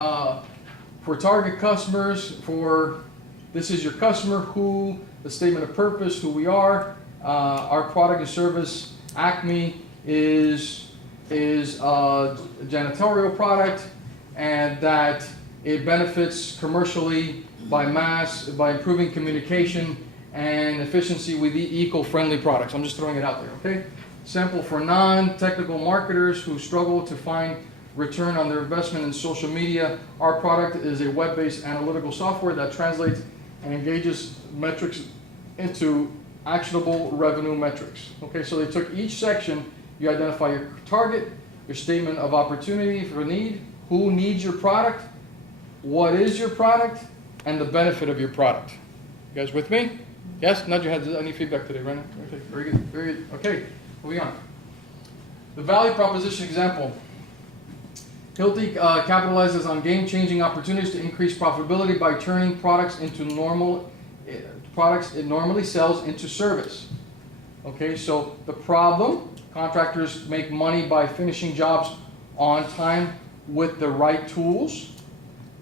For target customers, this is your customer, who, the statement of purpose, who we are. Our product and service, Acme, is a janitorial product, and that it benefits commercially by improving communication and efficiency with eco-friendly products. I'm just throwing it out there, okay? Sample for non-technical marketers who struggle to find return on their investment in social media. Our product is a web-based analytical software that translates and engages metrics into actionable revenue metrics. Okay, so they took each section. You identify your target, your statement of opportunity for need, who needs your product, what is your product, and the benefit of your product. You guys with me? Yes? Nod your heads. Any feedback today, Brandon? Okay, very good, very good. Okay, moving on. The value proposition example. Hilti capitalizes on game-changing opportunities to increase profitability by turning products into products it normally sells into service. Okay, so the problem, contractors make money by finishing jobs on time with the right tools.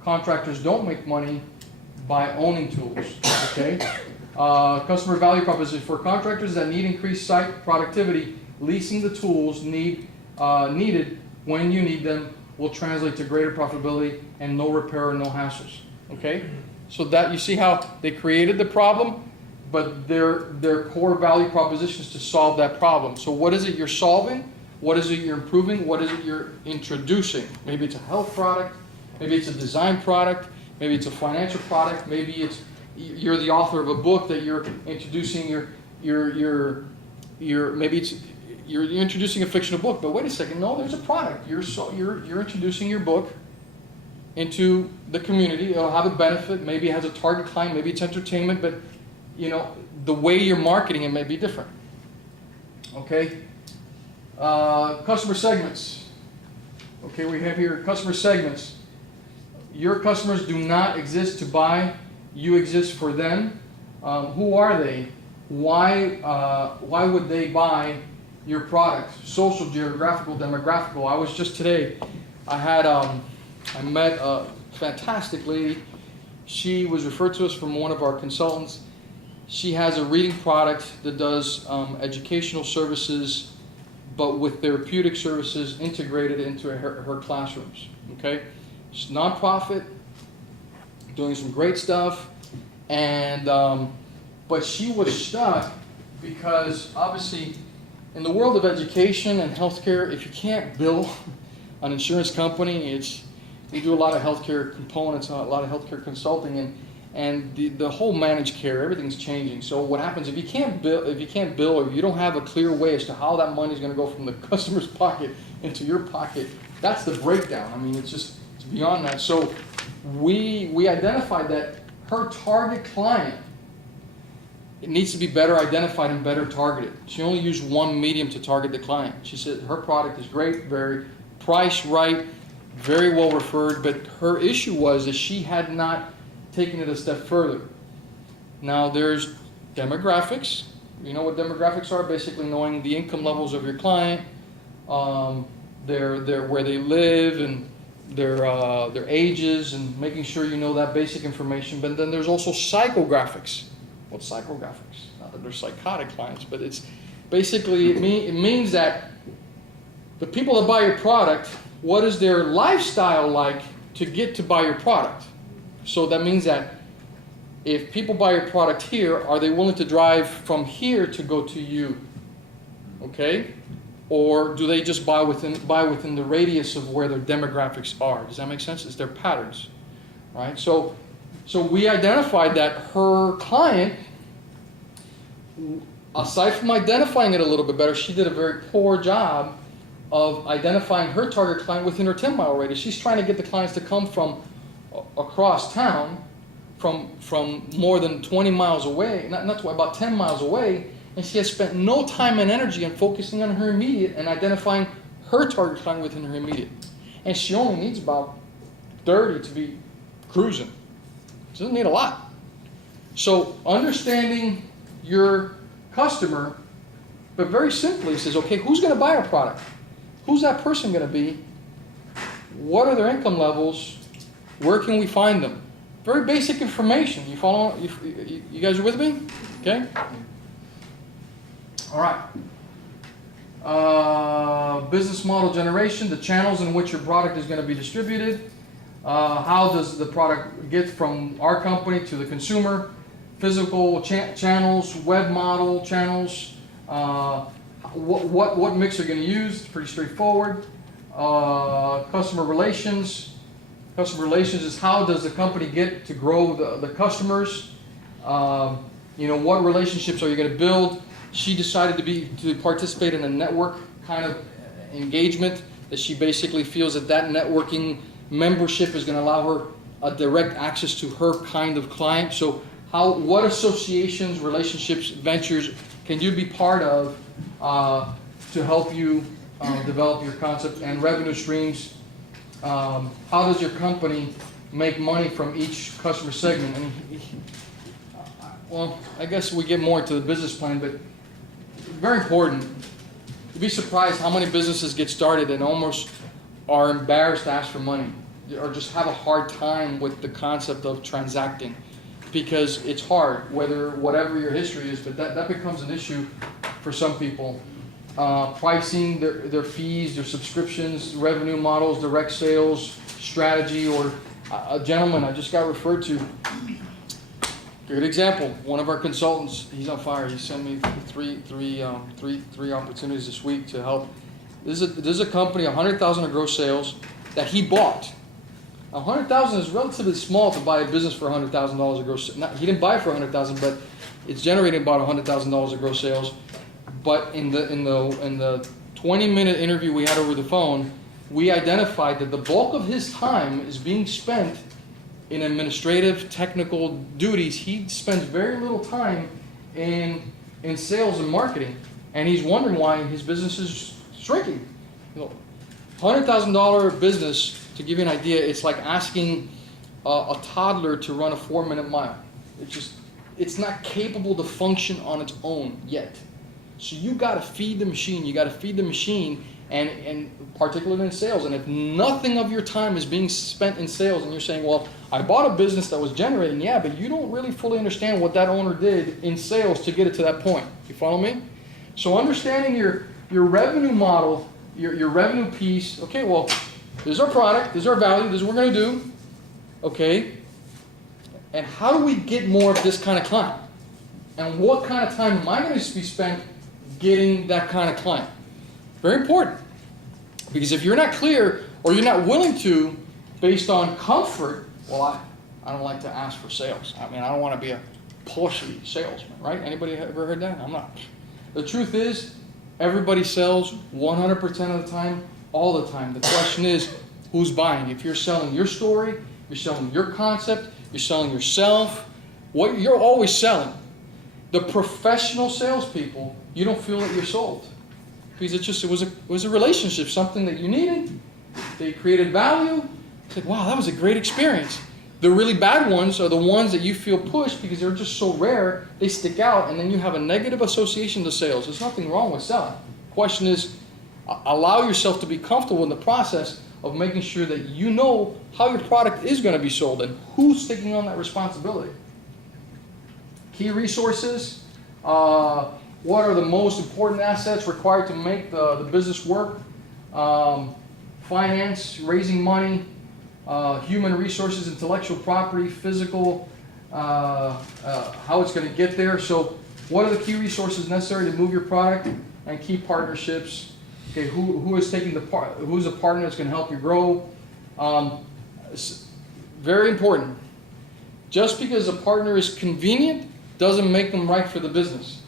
Contractors don't make money by owning tools. Okay, customer value proposition for contractors that need increased site productivity. Leasing the tools needed when you need them will translate to greater profitability and no repair or no hassles. Okay, so that you see how they created the problem, but their core value proposition is to solve that problem. So what is it you're solving? What is it you're improving? What is it you're introducing? Maybe it's a health product, maybe it's a design product, maybe it's a financial product, maybe you're the author of a book that you're introducing you're introducing a fictional book, but wait a second, no, there's a product. You're introducing your book into the community. It'll have a benefit. Maybe it has a target client. Maybe it's entertainment, but you know the way you're marketing it may be different. Okay. Customer segments. Okay, we have here customer segments. Your customers do not exist to buy. You exist for them. Who are they? Why would they buy your product? Social, geographical, demographical. I was just today, I met a fantastic lady. She was referred to us from one of our consultants. She has a reading product that does educational services, but with therapeutic services integrated into her classrooms. Okay, she's a nonprofit, doing some great stuff, and but she was stuck because obviously, in the world of education and healthcare, if you can't bill an insurance company, we do a lot of healthcare components, a lot of healthcare consulting, and the whole managed care, everything's changing. So what happens if you can't bill, or if you don't have a clear way as to how that money is going to go from the customer's pocket into your pocket? That's the breakdown. I mean, it's beyond that. So we identified that her target client, it needs to be better identified and better targeted. She only used one medium to target the client. She said her product is great, very priced right, very well referred, but her issue was that she had not taken it a step further. Now there's demographics. You know what demographics are? Basically knowing the income levels of your client, their where they live, and their ages, and making sure you know that basic information. But then there's also psychographics. What's psychographics? Not that they're psychotic clients, but it's basically, it means that the people that buy your product, what is their lifestyle like to get to buy your product? So that means that if people buy your product here, are they willing to drive from here to go to you? Okay? Or do they just buy within the radius of where their demographics are? Does that make sense? It's their patterns, right? So we identified that her client, aside from identifying it a little bit better, she did a very poor job of identifying her target client within her 10-mile radius. She's trying to get the clients to come from across town, from more than 20 miles away, about 10 miles away, and she has spent no time and energy on focusing on her immediate and identifying her target client within her immediate. And she only needs about 30 to be cruising. She doesn't need a lot. So understanding your customer, but very simply says, okay, who's going to buy our product? Who's that person going to be? What are their income levels? Where can we find them? Very basic information. You follow? You guys are with me? Okay? All right. Business model generation, the channels in which your product is going to be distributed. How does the product get from our company to the consumer? Physical channels, web model channels. What mix you're going to use? It's pretty straightforward. Customer relations. Customer relations is how does the company get to grow the customers? What relationships are you going to build? She decided to participate in a network kind of engagement that she basically feels that networking membership is going to allow her a direct access to her kind of client. So what associations, relationships, ventures can you be part of to help you develop your concept and revenue streams? How does your company make money from each customer segment? Well, I guess we get more into the business plan, but very important. You'd be surprised how many businesses get started and almost are embarrassed to ask for money or just have a hard time with the concept of transacting because it's hard, whatever your history is, but that becomes an issue for some people. Pricing, their fees, their subscriptions, revenue models, direct sales, strategy, or a gentleman I just got referred to. Good example. One of our consultants, he's on fire. He sent me three opportunities this week to help. This is a company, 100,000 of gross sales that he bought. 100,000 is relatively small to buy a business for $100,000 of gross. He didn't buy it for 100,000, but it's generating about $100,000 of gross sales. But in the 20-minute interview we had over the phone, we identified that the bulk of his time is being spent in administrative, technical duties. He spends very little time in sales and marketing, and he's wondering why his business is shrinking. $100,000 business, to give you an idea, it's like asking a toddler to run a 4-minute mile. It's not capable to function on its own yet. So you got to feed the machine. You got to feed the machine, and particularly in sales. And if nothing of your time is being spent in sales, and you're saying, well, I bought a business that was generating, yeah, but you don't really fully understand what that owner did in sales to get it to that point. You follow me? So understanding your revenue model, your revenue piece, okay, well, this is our product, this is our value, this is what we're going to do, okay? And how do we get more of this kind of client? And what kind of time am I going to be spent getting that kind of client? Very important. Because if you're not clear or you're not willing to, based on comfort, well, I don't like to ask for sales. I mean, I don't want to be a pushy salesman, right? Anybody ever heard that? I'm not. The truth is, everybody sells 100% of the time, all the time. The question is, who's buying? If you're selling your story, you're selling your concept, you're selling yourself, what you're always selling. The professional salespeople, you don't feel that you're sold. Because it was a relationship, something that you needed. They created value. It's like, wow, that was a great experience. The really bad ones are the ones that you feel pushed because they're just so rare, they stick out, and then you have a negative association to sales. There's nothing wrong with selling. The question is, allow yourself to be comfortable in the process of making sure that you know how your product is going to be sold and who's taking on that responsibility. Key resources. What are the most important assets required to make the business work? Finance, raising money, human resources, intellectual property, physical, how it's going to get there. So what are the key resources necessary to move your product? And key partnerships. Okay, who is taking who's a partner that's going to help you grow? Very important. Just because a partner is convenient doesn't make them right for the business.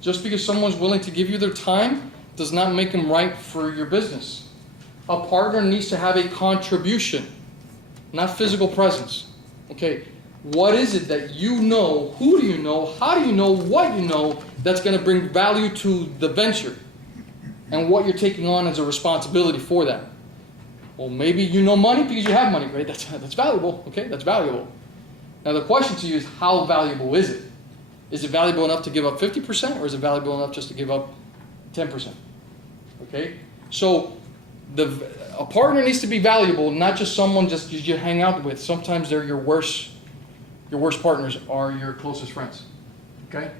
Just because someone's willing to give you their time does not make them right for your business. A partner needs to have a contribution, not physical presence. Okay, what is it that you know, who do you know, how do you know, what you know that's going to bring value to the venture and what you're taking on as a responsibility for that? Well, maybe you know money because you have money, right? That's valuable, okay? That's valuable. Now the question to you is, how valuable is it? Is it valuable enough to give up 50% or is it valuable enough just to give up 10%? Okay? So a partner needs to be valuable, not just someone just you hang out with. Sometimes they're your worst partners are your closest friends. Okay.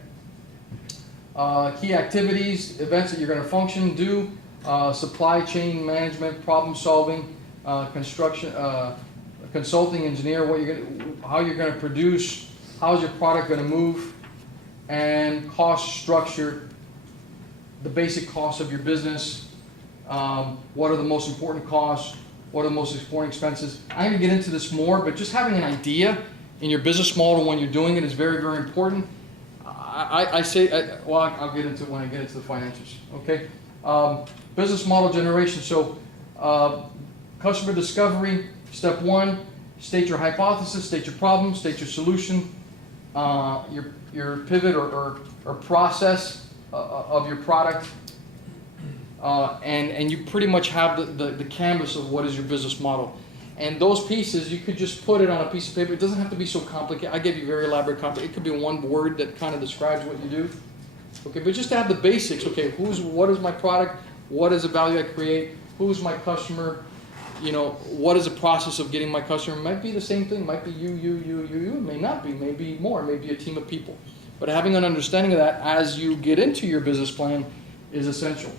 Key activities, events that you're going to function, do, supply chain management, problem solving, construction, consulting, engineer, how you're going to produce, how's your product going to move, and cost structure, the basic costs of your business. What are the most important costs? What are the most important expenses? I'm going to get into this more, but just having an idea in your business model when you're doing it is very, very important. I'll get into it when I get into the financials. Okay, business model generation. So, customer discovery. Step 1: state your hypothesis, state your problem, state your solution, your pivot or process of your product. And you pretty much have the canvas of what is your business model. And those pieces, you could just put it on a piece of paper. It doesn't have to be so complicated. I gave you very elaborate copy. It could be one word that kind of describes what you do. Okay, but just to have the basics. Okay, what is my product? What is the value I create? Who's my customer? You know, what is the process of getting my customer? It might be the same thing. It might be you. It may not be. Maybe more. Maybe a team of people. But having an understanding of that as you get into your business plan is essential.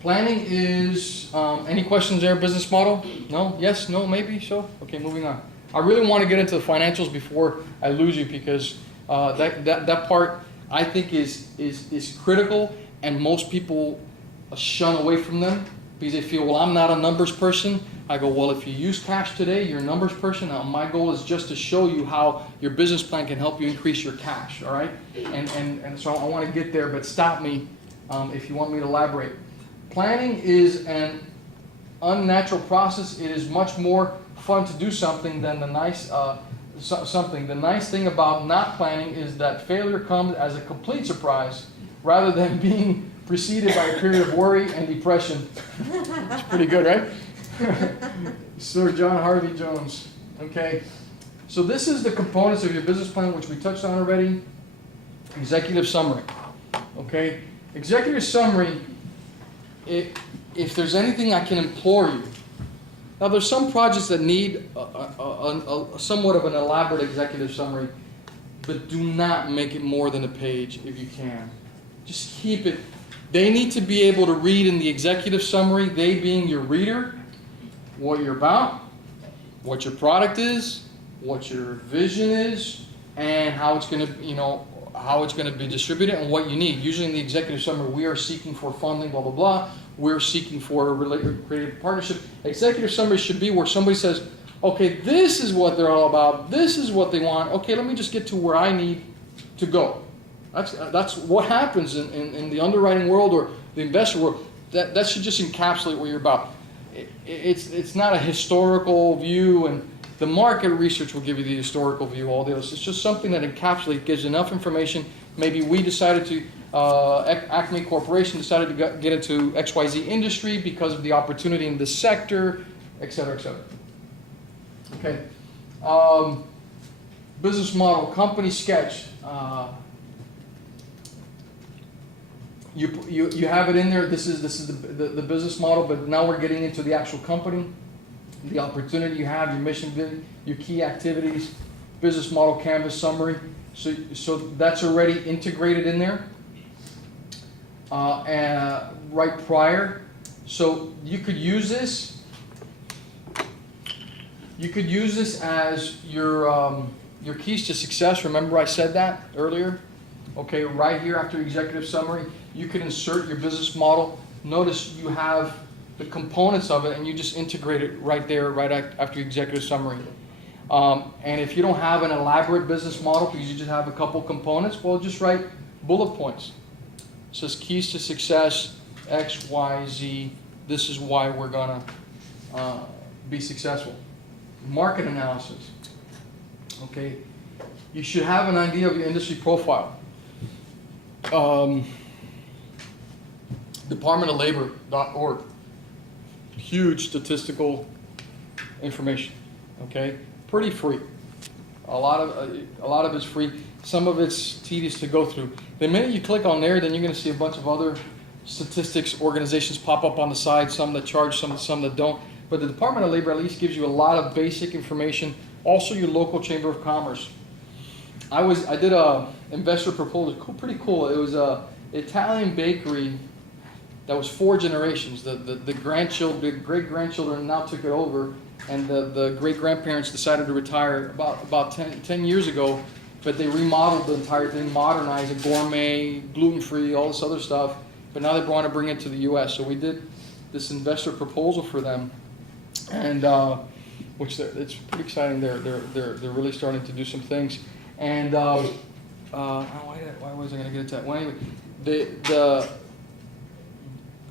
Planning is, any questions there, business model? No? Yes? No? Maybe? So? Okay, moving on. I really want to get into the financials before I lose you, because that part I think is critical, and most people shun away from them because they feel, well, I'm not a numbers person. I go, well, if you use cash today, you're a numbers person. Now, my goal is just to show you how your business plan can help you increase your cash, all right? And so I want to get there, but stop me if you want me to elaborate. Planning is an unnatural process. It is much more fun to do something than the nice something. The nice thing about not planning is that failure comes as a complete surprise rather than being preceded by a period of worry and depression. It's pretty good, right? Sir John Harvey Jones. Okay. So this is the components of your business plan, which we touched on already. Executive summary. Okay. Executive summary. If there's anything I can implore you, now there's some projects that need somewhat of an elaborate executive summary, but do not make it more than a page if you can. Just keep it. They need to be able to read in the executive summary, they being your reader, what you're about, what your product is, what your vision is, and how it's going to, how it's going to be distributed and what you need. Usually in the executive summary, we are seeking for funding, blah, blah, blah. We're seeking for a creative partnership. Executive summary should be where somebody says, okay, this is what they're all about. This is what they want. Okay, let me just get to where I need to go. That's what happens in the underwriting world or the investor world. That should just encapsulate what you're about. It's not a historical view, and the market research will give you the historical view, all this. It's just something that encapsulates, gives enough information. Maybe we decided to, Acme Corporation decided to get into XYZ industry because of the opportunity in this sector, et cetera, et cetera. Okay. Business model, company sketch. You have it in there. This is the business model, but now we're getting into the actual company. The opportunity you have, your mission, vision, your key activities, business model, canvas, summary. So that's already integrated in there. Right prior. So you could use this. You could use this as your keys to success. Remember I said that earlier? Okay, right here after executive summary, you can insert your business model. Notice you have the components of it, and you just integrate it right there, right after executive summary. And if you don't have an elaborate business model because you just have a couple components, well, just write bullet points. It says keys to success, X, Y, Z. This is why we're gonna be successful. Market analysis. Okay, you should have an idea of your industry profile. DepartmentofLabor.org. Huge statistical information. Okay, pretty free. A lot of it's free. Some of it's tedious to go through. The minute you click on there, then you're going to see a bunch of other statistics organizations pop up on the side, some that charge, some that don't. But the Department of Labor at least gives you a lot of basic information. Also your local Chamber of Commerce. I did a investor proposal, pretty cool. It was a Italian bakery that was 4 generations. The grandchildren, the great-grandchildren now took it over, and the great-grandparents decided to retire about 10 years ago, but they remodeled the entire thing, modernized it, gourmet, gluten-free, all this other stuff, but now they want to bring it to the U.S. So we did this investor proposal for them, and it's pretty exciting. They're really starting to do some things. And why was I going to get into that? Well, anyway,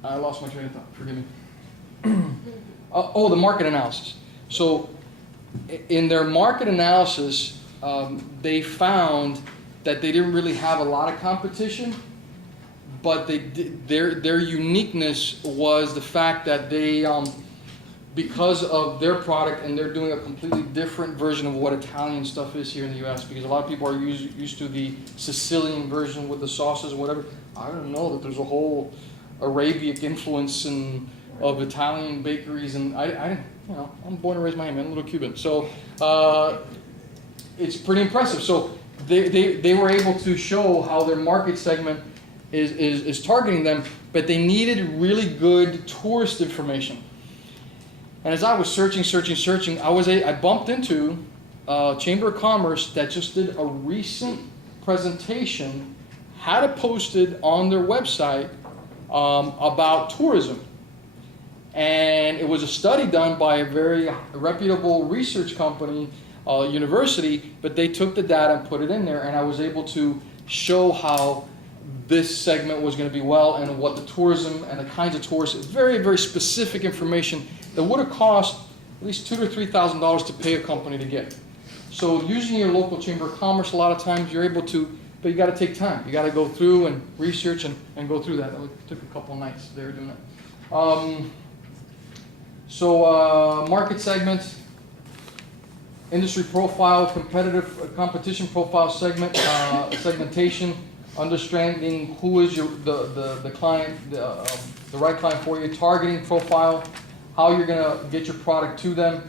I lost my train of thought. Forgive me. The market analysis. So, in their market analysis, they found that they didn't really have a lot of competition, but their uniqueness was the fact that they, because of their product, and they're doing a completely different version of what Italian stuff is here in the U.S. Because a lot of people are used to the Sicilian version with the sauces or whatever. I don't know that there's a whole Arabic influence of Italian bakeries, and I I'm born and raised in Miami. I'm a little Cuban, so it's pretty impressive. So they were able to show how their market segment is targeting them, but they needed really good tourist information. And as I was searching, I bumped into Chamber of Commerce that just did a recent presentation, had it posted on their website about tourism. And it was a study done by a very reputable research company, university, but they took the data and put it in there, and I was able to show how this segment was going to be well, and what the tourism and the kinds of tourists, very, very specific information that would have cost at least $2,000 to $3,000 to pay a company to get. So using your local Chamber of Commerce, a lot of times you're able to, but you got to take time. You got to go through and research and go through that. It took a couple of nights. They were doing that. Market segment, industry profile, competition profile segment, segmentation, understanding who is the client, the right client for you, targeting profile, how you're going to get your product to them,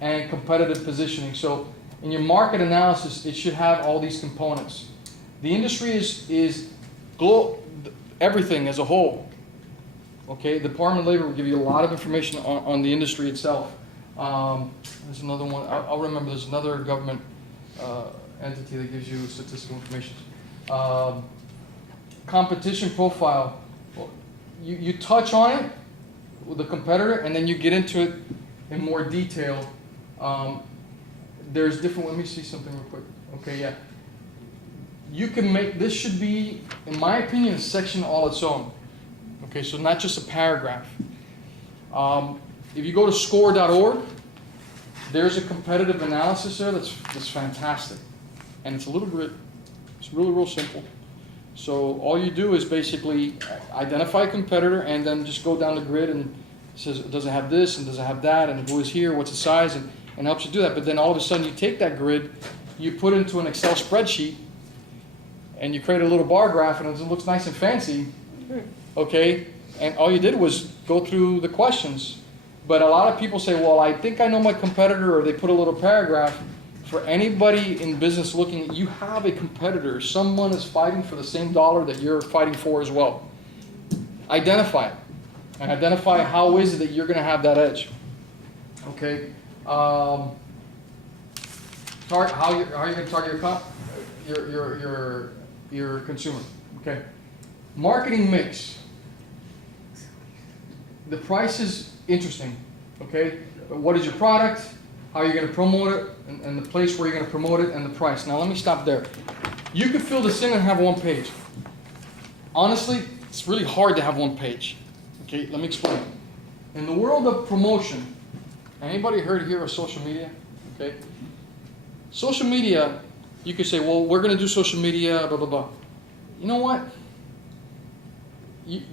and competitive positioning. So in your market analysis, it should have all these components. The industry is everything as a whole. Okay, the Department of Labor will give you a lot of information on the industry itself. There's another one. I'll remember. There's another government entity that gives you statistical information. Competition profile. Well, you touch on it with the competitor, and then you get into it in more detail. There's different. Let me see something real quick. Okay, yeah. You can make this should be, in my opinion, a section all its own. Okay, so not just a paragraph. If you go to score.org, there's a competitive analysis there that's fantastic, and it's a little grid. It's really real simple. So all you do is basically identify a competitor, and then just go down the grid and it says, does it have this and does it have that, and who is here, what's the size, and helps you do that. But then all of a sudden you take that grid, you put it into an Excel spreadsheet, and you create a little bar graph, and it looks nice and fancy. Okay, and all you did was go through the questions. But a lot of people say, well, I think I know my competitor, or they put a little paragraph. For anybody in business looking, you have a competitor. Someone is fighting for the same dollar that you're fighting for as well. Identify it. And identify how is it that you're going to have that edge. Okay. How are you going to target your consumer? Okay. Marketing mix. The price is interesting. Okay. But what is your product? How are you going to promote it, and the place where you're going to promote it, and the price. Now let me stop there. You could fill this in and have one page. Honestly, it's really hard to have one page. Okay, let me explain. In the world of promotion, anybody heard here of social media? Okay, social media, you could say, well, we're going to do social media, blah blah blah. You know what?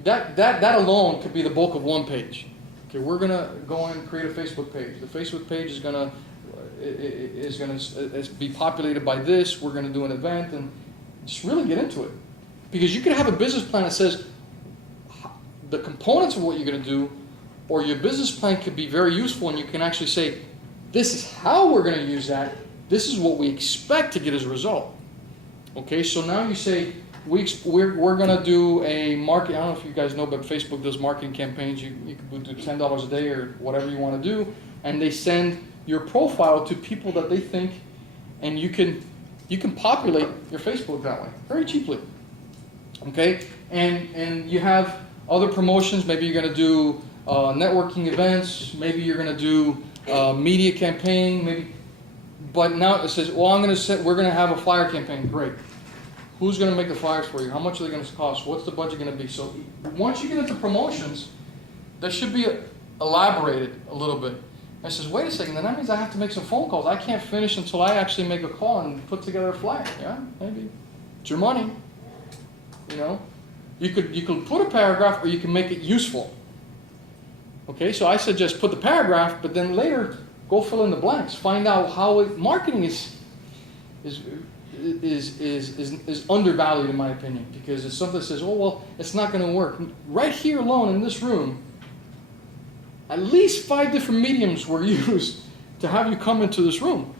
That alone could be the bulk of one page. Okay, we're going to go and create a Facebook page. The Facebook page is going to be populated by this. We're going to do an event, and just really get into it. Because you could have a business plan that says, the components of what you're going to do, or your business plan could be very useful, and you can actually say, this is how we're going to use that. This is what we expect to get as a result. Okay, so now you say, we're going to do a market, I don't know if you guys know, but Facebook does marketing campaigns. You can do $10 a day or whatever you want to do, and they send your profile to people that they think, and you can populate your Facebook that way, very cheaply. Okay, and you have other promotions. Maybe you're going to do networking events. Maybe you're going to do media campaign. Maybe, but now it says, well, we're going to have a flyer campaign. Great. Who's going to make the flyers for you? How much are they going to cost? What's the budget going to be? So once you get into promotions, that should be elaborated a little bit. And it says, wait a second, then that means I have to make some phone calls. I can't finish until I actually make a call and put together a flyer. Yeah, maybe. It's your money. You know, you could put a paragraph, or you can make it useful. Okay, so I suggest put the paragraph, but then later go fill in the blanks. Find out how marketing is undervalued, in my opinion, because it's something that says, oh well, it's not going to work. Right here alone in this room, at least 5 different mediums were used to have you come into this room.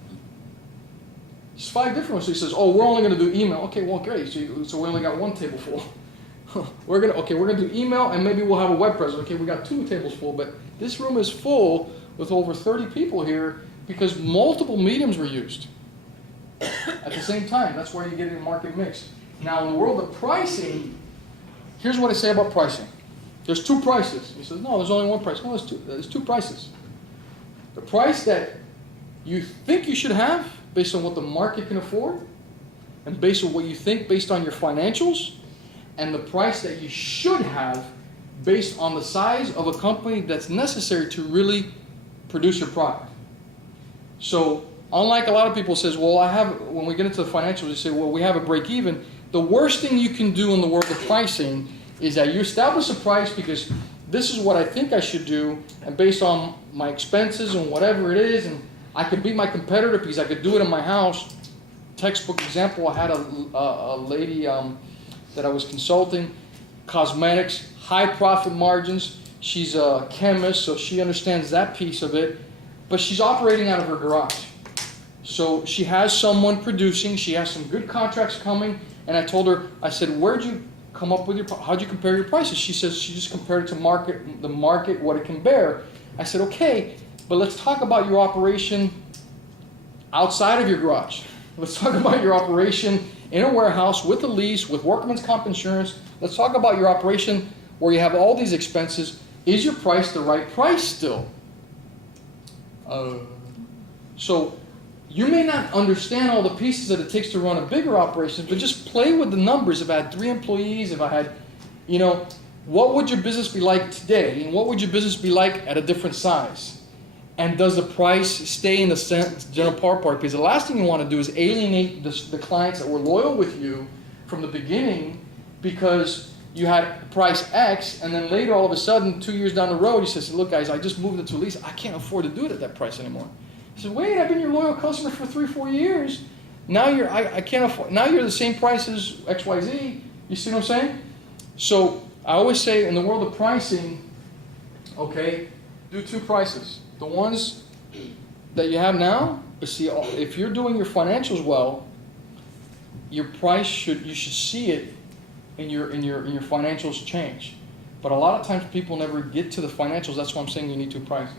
Just 5 different ones. So he says, oh, we're only going to do email. Okay, well, great. So we only got 1 table full. we're going to do email, and maybe we'll have a web presence. Okay, we got 2 tables full, but this room is full with over 30 people here because multiple mediums were used at the same time. That's where you get in market mix. Now, in the world of pricing, here's what I say about pricing. There's 2 prices. He says, no, there's only 1 price. No, there's 2. There's 2 prices. The price that you think you should have based on what the market can afford, and based on what you think based on your financials, and the price that you should have based on the size of a company that's necessary to really produce your product. So unlike a lot of people says, well, when we get into the financials, you say, well, we have a break even. The worst thing you can do in the world of pricing is that you establish a price because this is what I think I should do, and based on my expenses and whatever it is, and I could beat my competitor because I could do it in my house. Textbook example, I had a lady that I was consulting, cosmetics, high profit margins. She's a chemist, so she understands that piece of it, but she's operating out of her garage. So she has someone producing, she has some good contracts coming, and I told her, I said, where'd you come up with how'd you compare your prices? She says she just compared it to the market, what it can bear. I said, okay, but let's talk about your operation outside of your garage. Let's talk about your operation in a warehouse with a lease, with workman's comp insurance. Let's talk about your operation where you have all these expenses. Is your price the right price still? So you may not understand all the pieces that it takes to run a bigger operation, but just play with the numbers. If I had 3 employees, if I had, what would your business be like today? And what would your business be like at a different size? And does the price stay in the general power part? Because the last thing you want to do is alienate the clients that were loyal with you from the beginning because you had price X, and then later all of a sudden, 2 years down the road, you say, look guys, I just moved into a lease. I can't afford to do it at that price anymore. He said, wait, I've been your loyal customer for 3-4 years. Now I can't afford. Now you're the same price as XYZ. You see what I'm saying? So I always say in the world of pricing, okay, do 2 prices. The ones that you have now, see, if you're doing your financials well, your price you should see it in your financials change. But a lot of times people never get to the financials. That's why I'm saying you need 2 prices.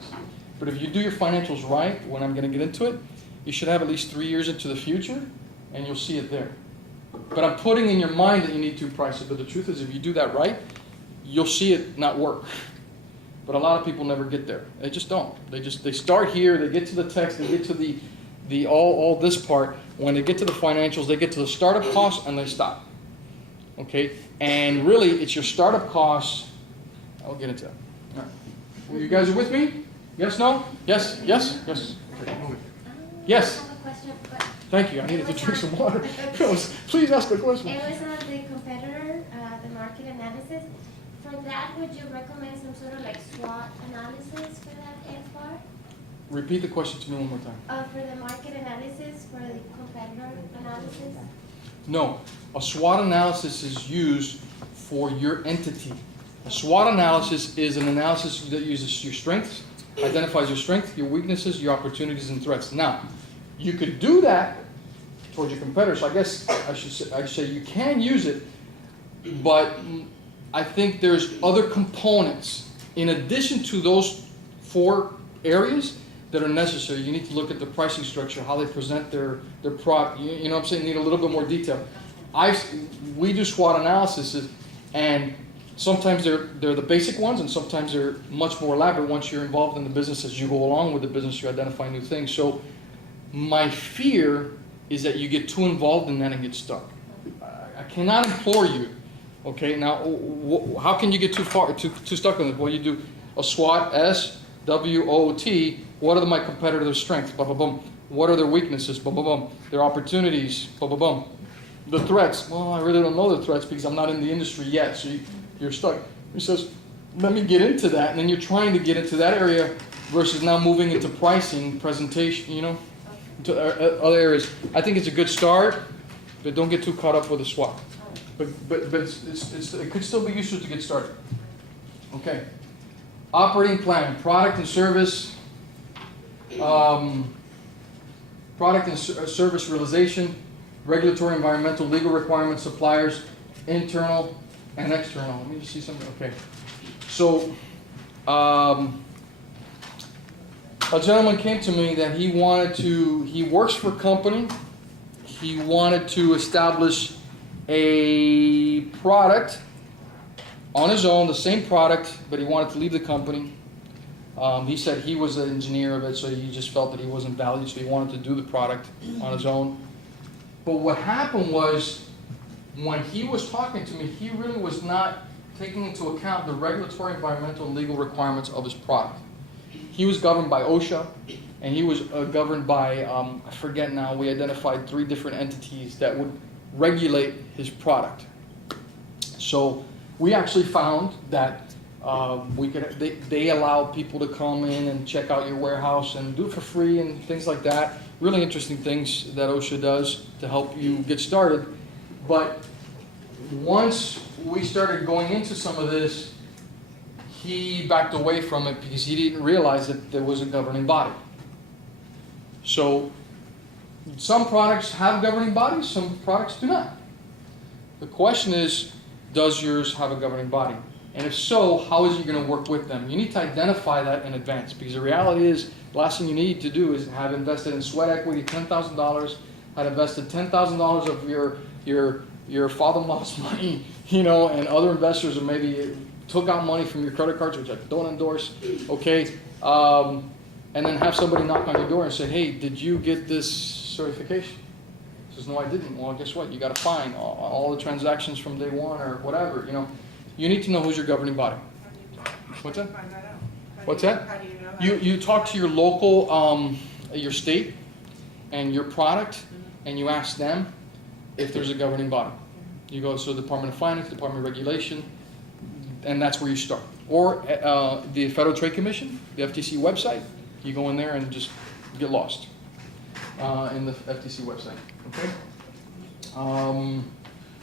But if you do your financials right, when I'm going to get into it, you should have at least 3 years into the future, and you'll see it there. But I'm putting in your mind that you need 2 prices. But the truth is, if you do that right, you'll see it not work. But a lot of people never get there. They just don't. They start here, they get to the text, they get to the all this part. When they get to the financials, they get to the startup costs and they stop. Okay? And really, it's your startup costs. I'll get into that. All right. Well, you guys are with me? Yes, no? Yes, yes, yes. Okay, move it. Yes. I have a question, but Thank you. I needed to drink some water. Please ask the question. it was on the competitor, the market analysis. For that, would you recommend some sort of like SWOT analysis for that FR? Repeat the question to me one more time. For the market analysis, for the competitor analysis? No. A SWOT analysis is used for your entity. A SWOT analysis is an analysis that uses your strengths, identifies your strengths, your weaknesses, your opportunities, and threats. Now, you could do that towards your competitors. So I guess I should say you can use it, but I think there's other components in addition to those 4 areas that are necessary. You need to look at the pricing structure, how they present their product. You know what I'm saying? You need a little bit more detail. We do SWOT analysis, and sometimes they're the basic ones, and sometimes they're much more elaborate once you're involved in the business. As you go along with the business, you identify new things. So my fear is that you get too involved in that and get stuck. I cannot implore you. Okay, now how can you get too stuck on it? Well, you do a SWOT, SWOT. What are my competitors' strengths? Blah, blah, blah. What are their weaknesses? Blah, blah, blah. Their opportunities? Blah, blah, blah. The threats. Well, I really don't know the threats because I'm not in the industry yet, so you're stuck. He says, let me get into that, and then you're trying to get into that area versus now moving into pricing, presentation, to other areas. I think it's a good start, but don't get too caught up with the SWOT. But it could still be useful to get started. Okay. Operating plan, product and service, service realization, regulatory, environmental, legal requirements, suppliers, internal and external. Let me just see something. Okay. So, a gentleman came to me that he works for a company. He wanted to establish a product on his own, the same product, but he wanted to leave the company. He said he was an engineer of it, so he just felt that he wasn't valued, so he wanted to do the product on his own. But what happened was, when he was talking to me, he really was not taking into account the regulatory, environmental, and legal requirements of his product. He was governed by OSHA, and he was governed by, I forget now, we identified 3 different entities that would regulate his product. So we actually found that they allow people to come in and check out your warehouse and do it for free and things like that. Really interesting things that OSHA does to help you get started. But once we started going into some of this, he backed away from it because he didn't realize that there was a governing body. So some products have governing bodies, some products do not. The question is, does yours have a governing body? And if so, how is it going to work with them? You need to identify that in advance, because the reality is, the last thing you need to do is have invested in sweat equity $10,000, had invested $10,000 of your father-in-law's money, and other investors, or maybe took out money from your credit cards, which I don't endorse, okay? And then have somebody knock on your door and say, hey, did you get this certification? He says, no, I didn't. Well, guess what? You got to fine all the transactions from day one or whatever, You need to know who's your governing body. What's that? What's that? How do you know? You talk to your local, your state, and your product, and you ask them if there's a governing body. You go to the Department of Finance, Department of Regulation, and that's where you start. Or the Federal Trade Commission, the FTC website. You go in there and just get lost in the FTC website. Okay.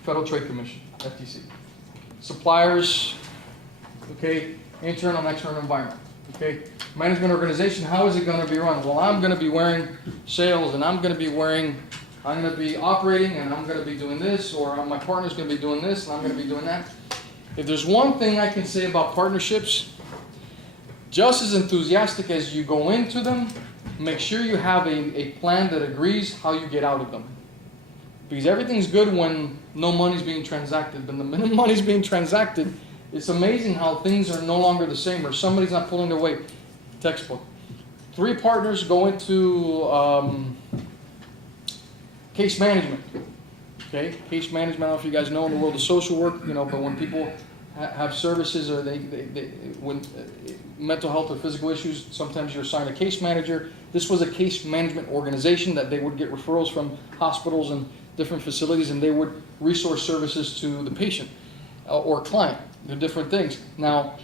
Federal Trade Commission, FTC. Suppliers, okay, internal and external environment, okay. Management organization, how is it going to be run? Well, I'm going to be wearing sales, and I'm going to be operating, and I'm going to be doing this, or my partner's going to be doing this, and I'm going to be doing that. If there's one thing I can say about partnerships, just as enthusiastic as you go into them, make sure you have a plan that agrees how you get out of them. Because everything's good when no money's being transacted, but the minute money's being transacted, it's amazing how things are no longer the same, or somebody's not pulling their weight. Textbook. 3 partners go into case management. Okay, case management. I don't know if you guys know in the world of social work, but when people have services, or when mental health or physical issues, sometimes you're assigned a case manager. This was a case management organization that they would get referrals from hospitals and different facilities, and they would resource services to the patient or client. They're different things. Now,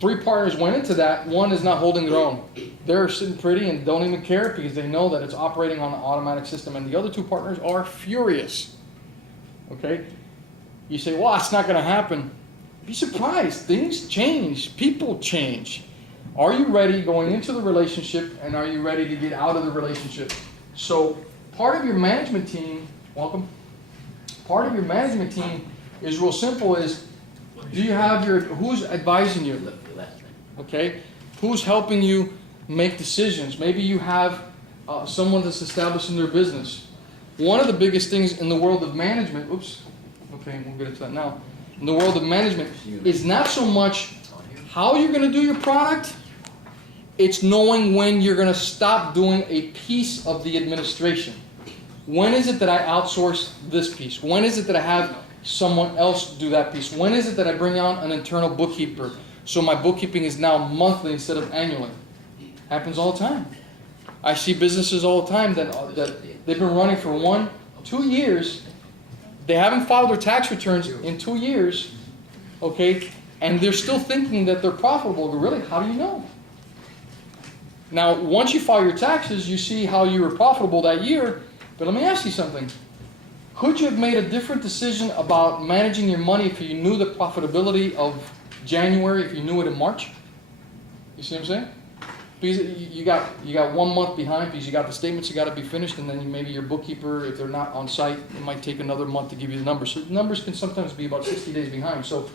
3 partners went into that. One is not holding their own. They're sitting pretty and don't even care because they know that it's operating on an automatic system, and the other 2 partners are furious. Okay? You say, well, it's not going to happen. be surprised. Things change. People change. Are you ready going into the relationship, and are you ready to get out of the relationship? So part of your management team, welcome. Part of your management team is real simple. Is do you have who's advising you? Okay, who's helping you make decisions? Maybe you have someone that's establishing their business. One of the biggest things in the world of management, oops, okay, we'll get into that now. In the world of management is not so much how you're going to do your product, it's knowing when you're going to stop doing a piece of the administration. When is it that I outsource this piece? When is it that I have someone else do that piece? When is it that I bring on an internal bookkeeper? So my bookkeeping is now monthly instead of annually. Happens all the time. I see businesses all the time that they've been running for 1-2 years. They haven't filed their tax returns in 2 years, okay, and they're still thinking that they're profitable. Really, how do you know? Now, once you file your taxes, you see how you were profitable that year, but let me ask you something. Could you have made a different decision about managing your money if you knew the profitability of January, if you knew it in March? You see what I'm saying? Because you got 1 month behind because you got the statements you got to be finished, and then maybe your bookkeeper, if they're not on site, it might take another month to give you the numbers. So the numbers can sometimes be about 60 days behind. So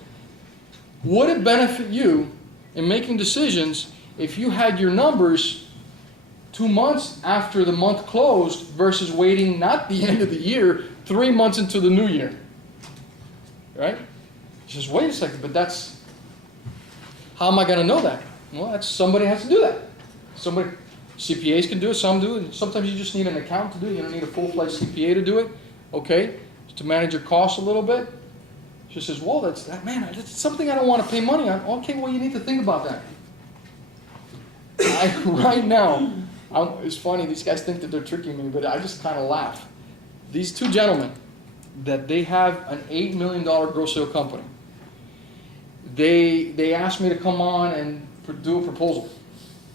would it benefit you in making decisions if you had your numbers 2 months after the month closed versus waiting not the end of the year, 3 months into the new year? Right? Just wait a second, but that's, how am I going to know that? Well, somebody has to do that. Somebody, CPAs can do it, some do it. Sometimes you just need an accountant to do it. You don't need a full-fledged CPA to do it. Okay? To manage your costs a little bit. She says, well, that's something I don't want to pay money on. Okay, well, you need to think about that. Right now, it's funny, these guys think that they're tricking me, but I just kind of laugh. These two gentlemen, that they have an $8 million gross sale company. They asked me to come on and do a proposal.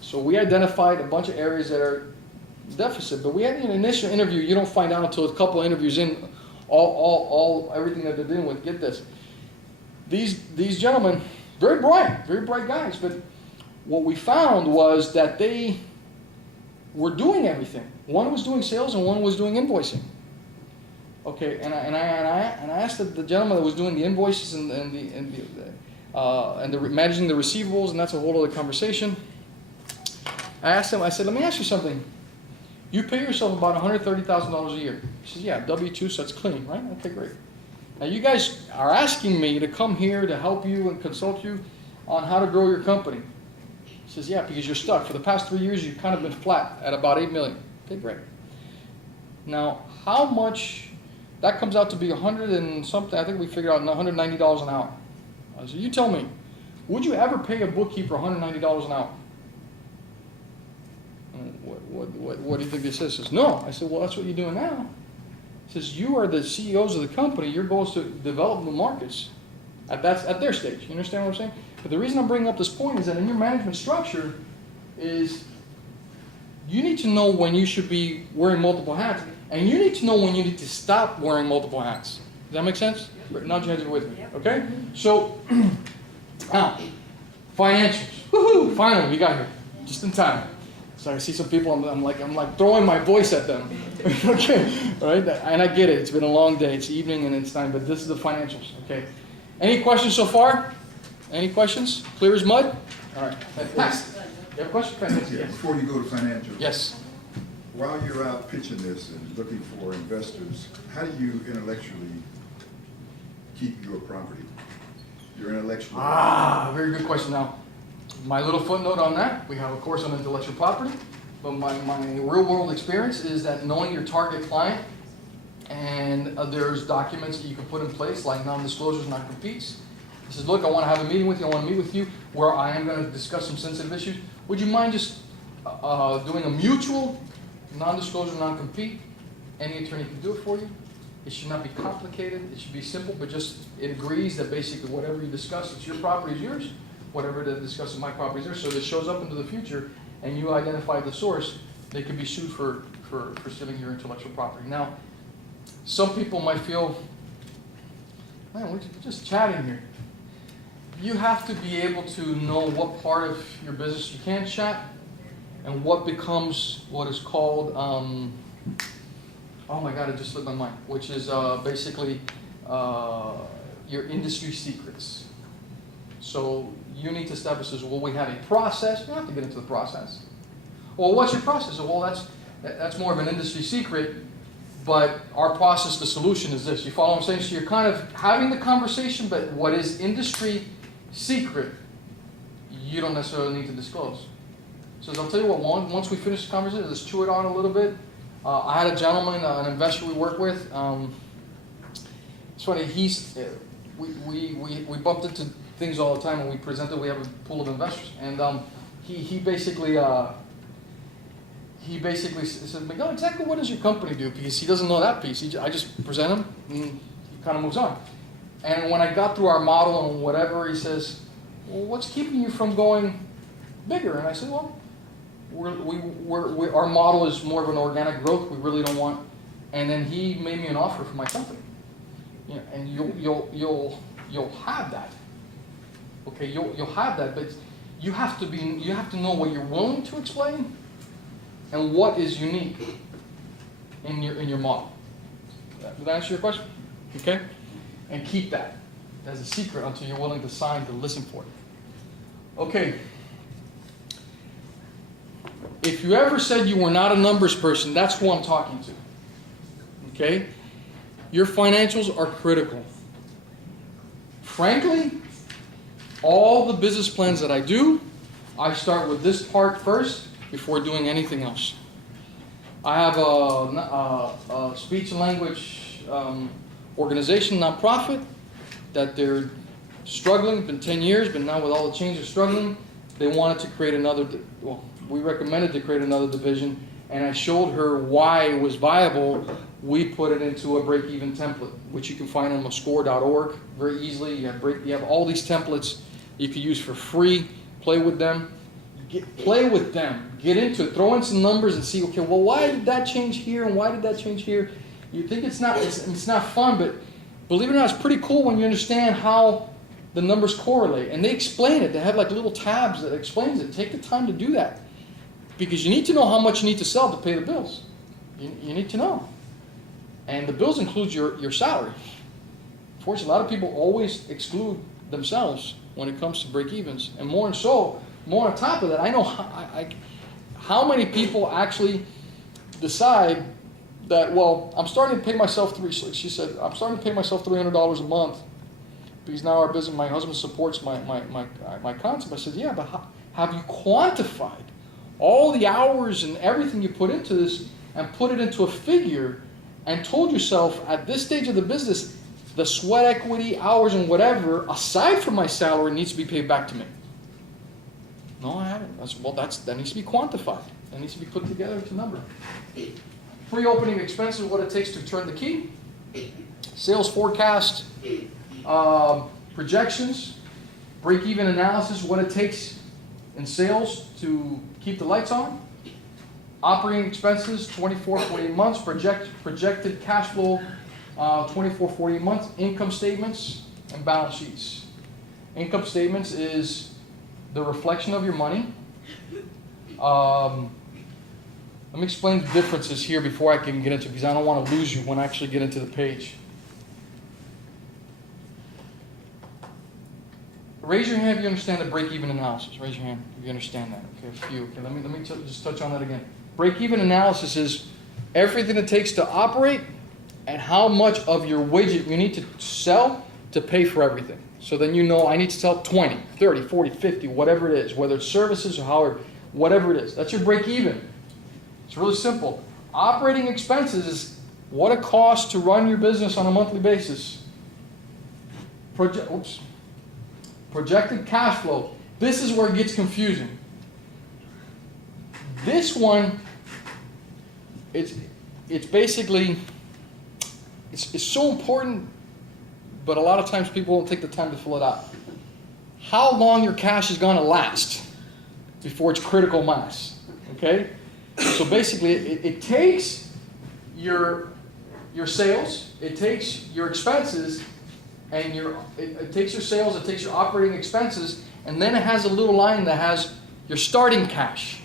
So we identified a bunch of areas that are deficit, but we had an initial interview. You don't find out until a couple of interviews in everything that they're dealing with. Get this. These gentlemen, very bright guys, but what we found was that they were doing everything. One was doing sales and one was doing invoicing. Okay, and I asked the gentleman that was doing the invoices and managing the receivables, and that's a whole other conversation. I asked him, I said, let me ask you something. You pay yourself about $130,000 a year. He says, yeah, W-2, so it's clean, right? Okay, great. Now you guys are asking me to come here to help you and consult you on how to grow your company. He says, yeah, because you're stuck. For the past 3 years, you've kind of been flat at about $8 million. Okay, great. Now, how much, that comes out to be 100 and something, I think we figured out $190 an hour. I said, you tell me, would you ever pay a bookkeeper $190 an hour? What do you think this is? He says, no. I said, well, that's what you're doing now. He says, you are the CEOs of the company. Your goal is to develop new markets at their stage. You understand what I'm saying? But the reason I'm bringing up this point is that in your management structure is you need to know when you should be wearing multiple hats, and you need to know when you need to stop wearing multiple hats. Does that make sense? Nod your heads with me. Okay? So, now, financials. Woohoo! Finally, we got here. Just in time. So I see some people, I'm like throwing my voice at them. Okay? All right? And I get it. It's been a long day. It's evening and it's time, but this is the financials. Okay? Any questions so far? Any questions? Clear as mud? All right. Pass. You have a question? Yeah, before you go to financials. Yes. While you're out pitching this and looking for investors, how do you intellectually keep your property? Your intellectual. Very good question. Now, my little footnote on that, we have a course on intellectual property, but my real world experience is that knowing your target client, and there's documents that you can put in place like non-disclosures, non-competes. He says, look, I want to have a meeting with you, I want to meet with you where I am going to discuss some sensitive issues. Would you mind just doing a mutual non-disclosure, non-compete? Any attorney can do it for you. It should not be complicated. It should be simple, but just it agrees that basically whatever you discuss, it's your property is yours. Whatever they discuss is my property is theirs. So if it shows up into the future and you identify the source, they could be sued for stealing your intellectual property. Now, some people might feel, man, we're just chatting here. you have to be able to know what part of your business you can chat and what becomes what is called, oh my God, it just slipped my mind, which is basically your industry secrets. So you need to establish this, well, we have a process. You don't have to get into the process. Well, what's your process? Well, that's more of an industry secret, but our process, the solution is this. You follow what I'm saying? So you're kind of having the conversation, but what is industry secret, you don't necessarily need to disclose. So I'll tell you what, once we finish the conversation, let's chew it on a little bit. I had a gentleman, an investor we work with. It's funny, we bumped into things all the time when we presented. We have a pool of investors, and he basically said, Miguel, exactly what does your company do? Because he doesn't know that piece. I just present him, and he kind of moves on. And when I got through our model and whatever, he says, well, what's keeping you from going bigger? And I said, well, our model is more of an organic growth. We really don't want. And then he made me an offer for my company. You know, and you'll have that. Okay, you'll have that, but you have to know what you're willing to explain and what is unique in your model. Did that answer your question? Okay, and keep that as a secret until you're willing to sign to listen for it. Okay. If you ever said you were not a numbers person, that's who I'm talking to. Okay? Your financials are critical. Frankly, all the business plans that I do, I start with this part first before doing anything else. I have a speech and language organization, nonprofit, that they're struggling, been 10 years, but now with all the changes struggling, they wanted to create another, well, we recommended to create another division, and I showed her why it was viable. We put it into a break-even template, which you can find on score.org very easily. You have all these templates you can use for free. Play with them. Play with them. Get into it. Throw in some numbers and see, okay, well, why did that change here and why did that change here? You think it's not fun, but believe it or not, it's pretty cool when you understand how the numbers correlate. And they explain it. They have like little tabs that explains it. Take the time to do that. Because you need to know how much you need to sell to pay the bills. You need to know. And the bills include your salary. Unfortunately, a lot of people always exclude themselves when it comes to break-evens. And more on top of that, I know how many people actually decide that, well, I'm starting to pay myself she said, I'm starting to pay myself $300 a month because now our business, my husband supports my concept. I said, yeah, but have you quantified all the hours and everything you put into this and put it into a figure and told yourself at this stage of the business, the sweat equity, hours and whatever, aside from my salary, needs to be paid back to me? No, I haven't. That needs to be quantified. That needs to be put together into a number. Pre-opening expenses, what it takes to turn the key. Sales forecast, projections, break-even analysis, what it takes in sales to keep the lights on. Operating expenses, 24-48 months. Projected cash flow, 24-48 months. Income statements and balance sheets. Income statements is the reflection of your money. Let me explain the differences here before I can get into it, because I don't want to lose you when I actually get into the page. Raise your hand if you understand the break-even analysis. Raise your hand if you understand that. Okay, a few. Okay, let me just touch on that again. Break-even analysis is everything it takes to operate and how much of your widget you need to sell to pay for everything. So then you know I need to sell 20, 30, 40, 50, whatever it is, whether it's services or however, whatever it is. That's your break-even. It's really simple. Operating expenses is what it costs to run your business on a monthly basis. Projected cash flow. This is where it gets confusing. This one, it's basically, it's so important, but a lot of times people won't take the time to fill it out. How long your cash is going to last before it's critical mass, okay? So basically, it takes your sales, it takes your expenses, and it takes your sales, it takes your operating expenses, and then it has a little line that has your starting cash.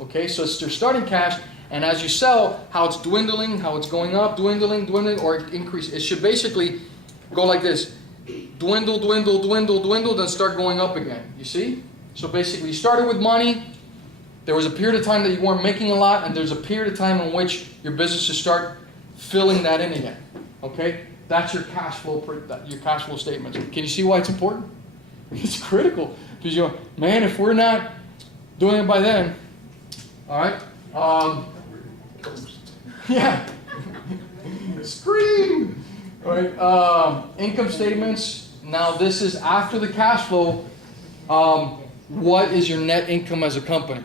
Okay, so it's your starting cash, and as you sell, how it's dwindling, how it's going up, dwindling, or increase. It should basically go like this. Dwindle, dwindle, dwindle, dwindle, then start going up again. You see? So basically, you started with money. There was a period of time that you weren't making a lot, and there's a period of time in which your business should start filling that in again. Okay? That's your cash flow statements. Can you see why it's important? It's critical. Because you go, man, if we're not doing it by then, all right? Yeah. Scream! All right. Income statements. Now, this is after the cash flow. What is your net income as a company?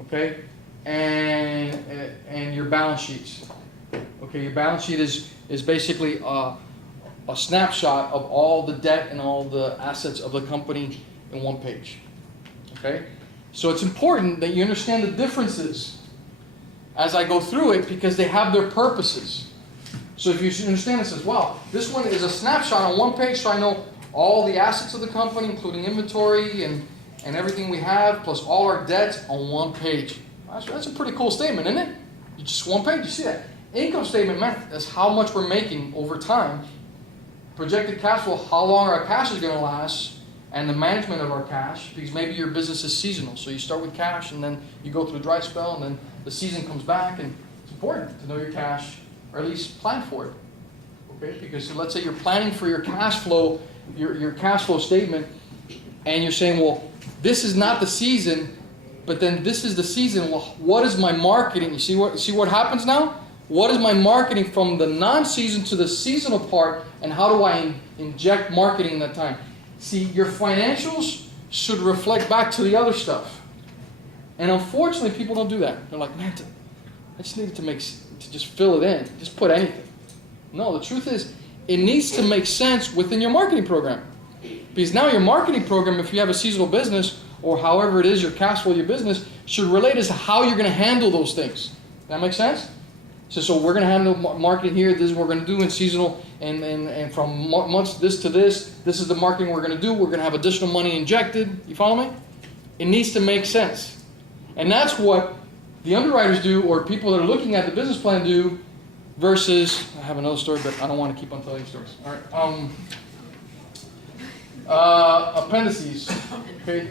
Okay? And your balance sheets. Okay, your balance sheet is basically a snapshot of all the debt and all the assets of the company in one page. Okay? So it's important that you understand the differences as I go through it because they have their purposes. So if you understand this as well, this one is a snapshot on one page so I know all the assets of the company, including inventory and everything we have, plus all our debts on one page. That's a pretty cool statement, isn't it? Just one page, you see that? Income statement, man, that's how much we're making over time. Projected cash flow, how long our cash is going to last, and the management of our cash, because maybe your business is seasonal. So you start with cash, and then you go through a dry spell, and then the season comes back, and it's important to know your cash, or at least plan for it. Okay? Because let's say you're planning for your cash flow, your cash flow statement, and you're saying, well, this is not the season, but then this is the season. Well, what is my marketing? You see what happens now? What is my marketing from the non-season to the seasonal part, and how do I inject marketing in that time? See, your financials should reflect back to the other stuff. And unfortunately, people don't do that. They're like, man, I just needed to just fill it in. Just put anything. No, the truth is, it needs to make sense within your marketing program. Because now your marketing program, if you have a seasonal business, or however it is your cash flow, your business, should relate as to how you're going to handle those things. Does that make sense? So we're going to handle marketing here. This is what we're going to do in seasonal, and from months this to this is the marketing we're going to do. We're going to have additional money injected. You follow me? It needs to make sense. And that's what the underwriters do, or people that are looking at the business plan do, versus, I have another story, but I don't want to keep on telling stories. All right. Appendices. Okay.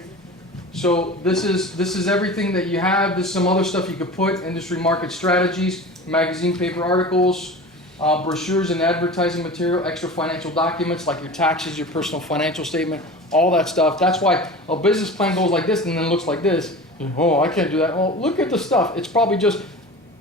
So this is everything that you have. This is some other stuff you could put: industry market strategies, magazine paper articles, brochures and advertising material, extra financial documents like your taxes, your personal financial statement, all that stuff. That's why a business plan goes like this and then looks like this. Oh, I can't do that. Oh, look at the stuff. It's probably just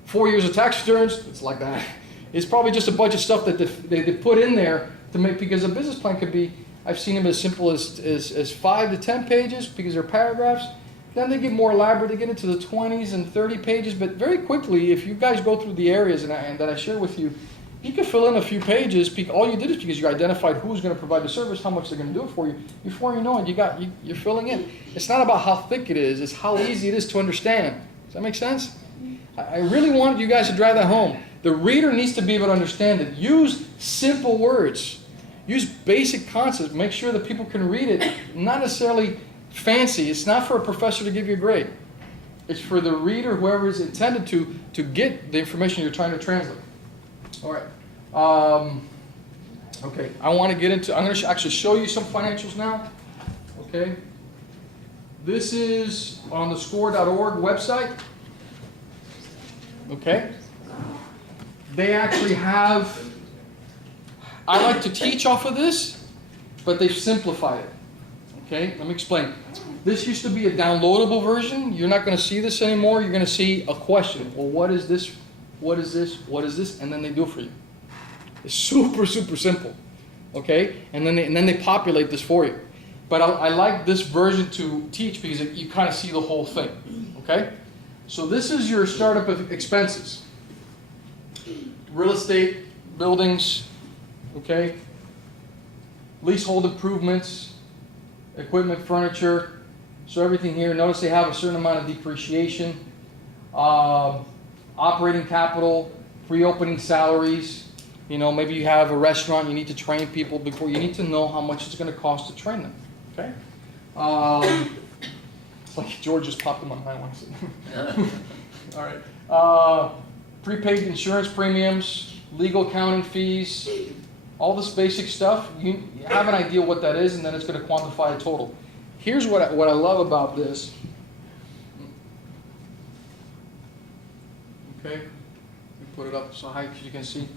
4 years of tax returns. It's like that. It's probably just a bunch of stuff that they put in there to make, because a business plan could be, I've seen them as simple as 5 to 10 pages because they're paragraphs. Then they get more elaborate. They get into the 20s and 30 pages. But very quickly, if you guys go through the areas and that I share with you, you can fill in a few pages. All you did is because you identified who's going to provide the service, how much they're going to do it for you. Before you know it, you're filling in. It's not about how thick it is. It's how easy it is to understand. Does that make sense? I really want you guys to drive that home. The reader needs to be able to understand it. Use simple words. Use basic concepts. Make sure that people can read it. Not necessarily fancy. It's not for a professor to give you a grade. It's for the reader, whoever is intended to get the information you're trying to translate. All right. Okay. I want to get into, I'm going to actually show you some financials now. Okay. This is on the SCORE.org website. Okay. They actually have, I like to teach off of this, but they've simplified it. Okay, let me explain. This used to be a downloadable version. You're not going to see this anymore. You're going to see a question. Well, what is this? What is this? What is this? And then they do it for you. It's super, super simple. Okay, and then they populate this for you. But I like this version to teach because you kind of see the whole thing. Okay, so this is your startup expenses. Real estate, buildings, okay, leasehold improvements, equipment, furniture. So everything here, notice they have a certain amount of depreciation, operating capital, pre-opening salaries, You know, maybe you have a restaurant, you need to train people before, you need to know how much it's gonna cost to train them, okay? It's like George just popped in my mind once. All right. Prepaid insurance premiums, legal accounting fees, all this basic stuff. You have an idea what that is, and then it's gonna quantify a total. Here's what I love about this. Okay, let me put it up so high so you can see.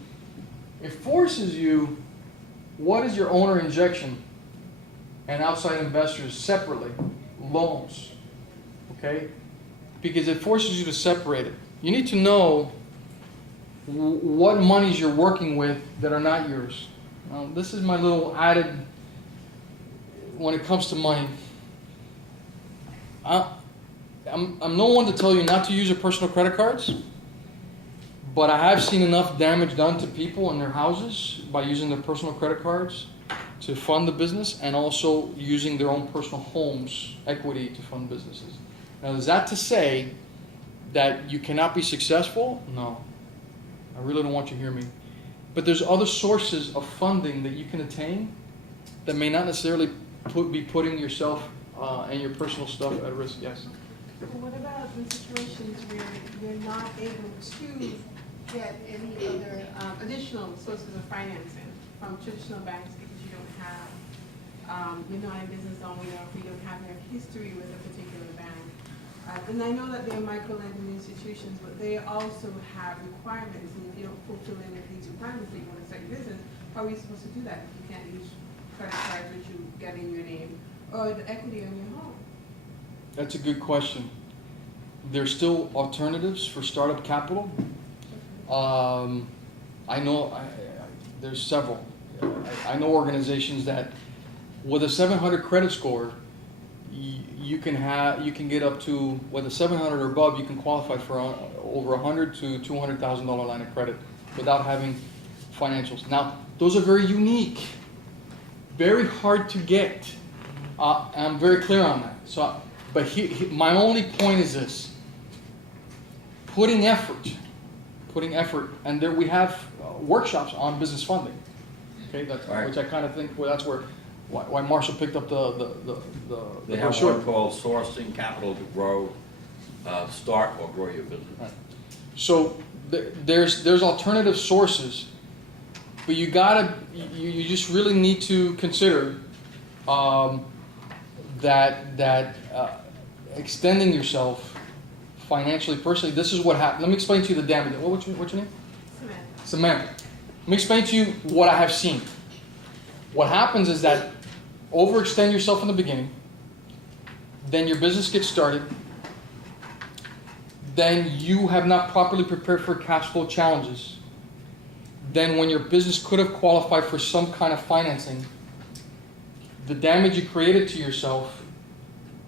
It forces you, what is your owner injection and outside investors separately, loans, okay? Because it forces you to separate it. You need to know what monies you're working with that are not yours. Now, this is my little added, when it comes to money. I'm no one to tell you not to use your personal credit cards, but I have seen enough damage done to people in their houses by using their personal credit cards to fund the business, and also using their own personal homes equity to fund businesses. Now, is that to say that you cannot be successful? No. I really don't want you to hear me. But there's other sources of funding that you can attain that may not necessarily be putting yourself and your personal stuff at risk. Yes? Well, what about the situations where you're not able to get any other additional sources of financing from traditional banks because you don't have, you're not a business owner, or you don't have a history with a particular bank? And I know that they're micro-lending institutions, but they also have requirements, and if you don't fulfill any of these requirements that you want to start your business, how are you supposed to do that if you can't use credit cards which you get in your name, or the equity on your home? That's a good question. There's still alternatives for startup capital. I know there's several. I know organizations that with a 700 credit score, you can get up to, with a 700 or above, you can qualify for over $100,000 to $200,000 line of credit without having financials. Now, those are very unique, very hard to get. I'm very clear on that. So, but my only point is this: putting effort, and there we have workshops on business funding. Okay, that's Right. which I kind of think that's why Marshall picked up the They have brochure. one called Sourcing Capital to Grow, Start or Grow Your Business. Right. So there's alternative sources, but you just really need to consider that extending yourself financially, personally. This is what happened. Let me explain to you the damage. What's your name? Samantha. Samantha. Let me explain to you what I have seen. What happens is that overextend yourself in the beginning, then your business gets started, then you have not properly prepared for cash flow challenges. Then when your business could have qualified for some kind of financing, the damage you created to yourself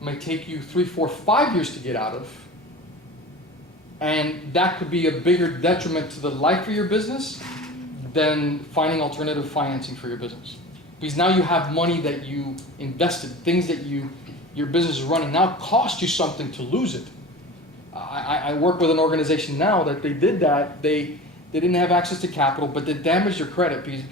may take you 3, 4, 5 years to get out of. And that could be a bigger detriment to the life of your business than finding alternative financing for your business. Because now you have money that you invested, things that your business is running now cost you something to lose it. I work with an organization now that they did that. They didn't have access to capital, but they damaged their credit because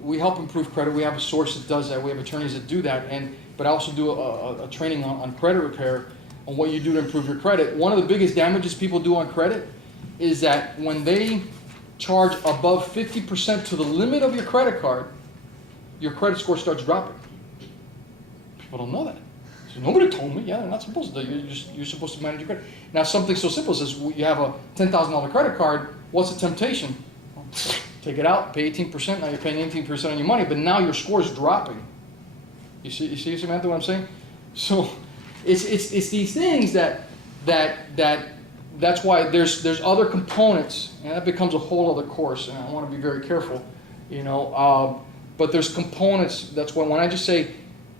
we help improve credit. We have a source that does that. We have attorneys that do that. But I also do a training on credit repair on what you do to improve your credit. One of the biggest damages people do on credit is that when they charge above 50% to the limit of your credit card, your credit score starts dropping. People don't know that. So nobody told me. Yeah, they're not supposed to. You're supposed to manage your credit. Now, something so simple as you have a $10,000 credit card. What's the temptation? Well, take it out, pay 18%. Now you're paying 18% on your money, but now your score is dropping. You see, Samantha, what I'm saying? So it's these things that's why there's other components, and that becomes a whole other course, and I want to be very careful, but there's components. That's why when I just say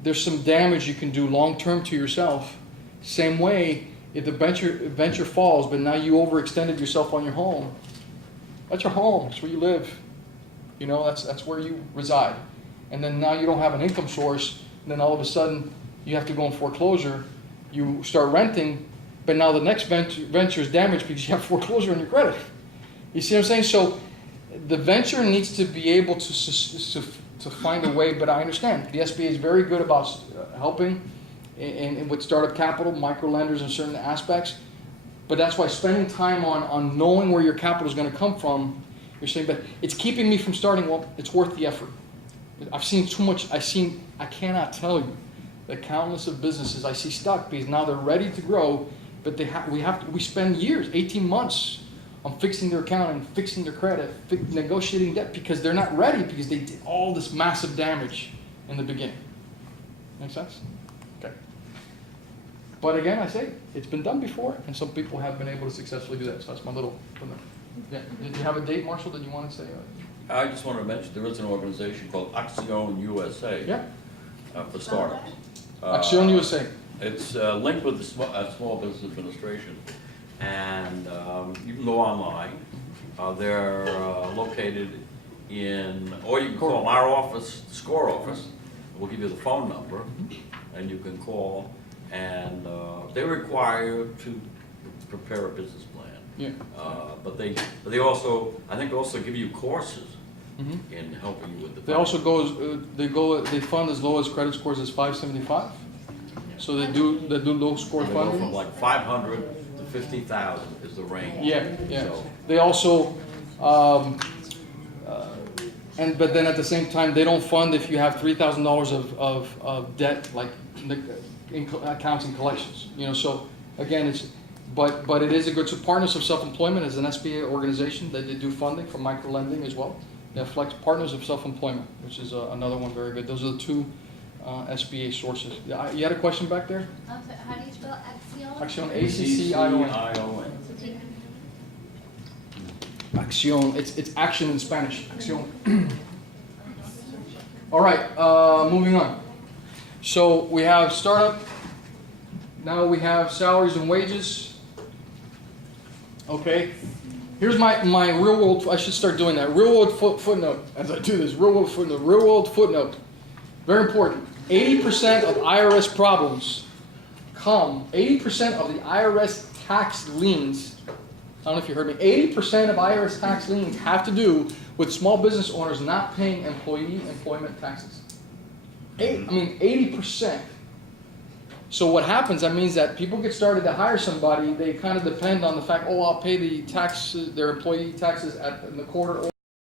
there's some damage you can do long term to yourself, same way if the venture falls, but now you overextended yourself on your home. That's your home. That's where you live. That's where you reside, and then now you don't have an income source. And then all of a sudden you have to go in foreclosure. You start renting. But now the next venture is damaged because you have foreclosure on your credit. You see what I'm saying? So the venture needs to be able to find a way, but I understand. The SBA is very good about helping in with startup capital, micro lenders in certain aspects. But that's why spending time on knowing where your capital is going to come from, you're saying, but it's keeping me from starting. Well, it's worth the effort. I've seen too much. I cannot tell you the countless of businesses I see stuck because now they're ready to grow, but we spend years, 18 months on fixing their accounting, fixing their credit, negotiating debt because they're not ready because they did all this massive damage in the beginning. Make sense? Okay. But again, I say, it's been done before, and some people have been able to successfully do that. So that's my little, yeah. Did you have a date, Marshall, that you want to say? I just want to mention, there is an organization called Acción USA. Yeah. For startups. Acción USA. It's linked with the Small Business Administration, and you can go online. They're located in, or you can call our office, the SCORE office. We'll give you the phone number, and you can call. And they require to prepare a business plan. Yeah. But they also, I think, also give you courses in helping you with the. They also they fund as low as credit scores as 575. So they do low score They go funding. from like 500 to 50,000 is the range. Yeah, yeah. So, They also, but then at the same time, they don't fund if you have $3,000 of debt, like in accounts and collections. You know, so again, but it is a good. So Partners of Self-Employment is an SBA organization that they do funding for micro lending as well. They have Flex Partners of Self-Employment, which is another one very good. Those are the two SBA sources. You had a question back there? So how do you spell Acción? Acción, A-C-C-I-O-N. ACCION. Acción, it's action in Spanish. Acción. All right, moving on. So we have startup. Now we have salaries and wages. Okay. Here's my real world. I should start doing that. Real world footnote as I do this. Real world footnote. Real world footnote. Very important. 80% of IRS problems come. 80% of the IRS tax liens. I don't know if you heard me. 80% of IRS tax liens have to do with small business owners not paying employee employment taxes. 80%. So what happens, that means that people get started to hire somebody, they kind of depend on the fact, oh, I'll pay the taxes, their employee taxes in the quarter,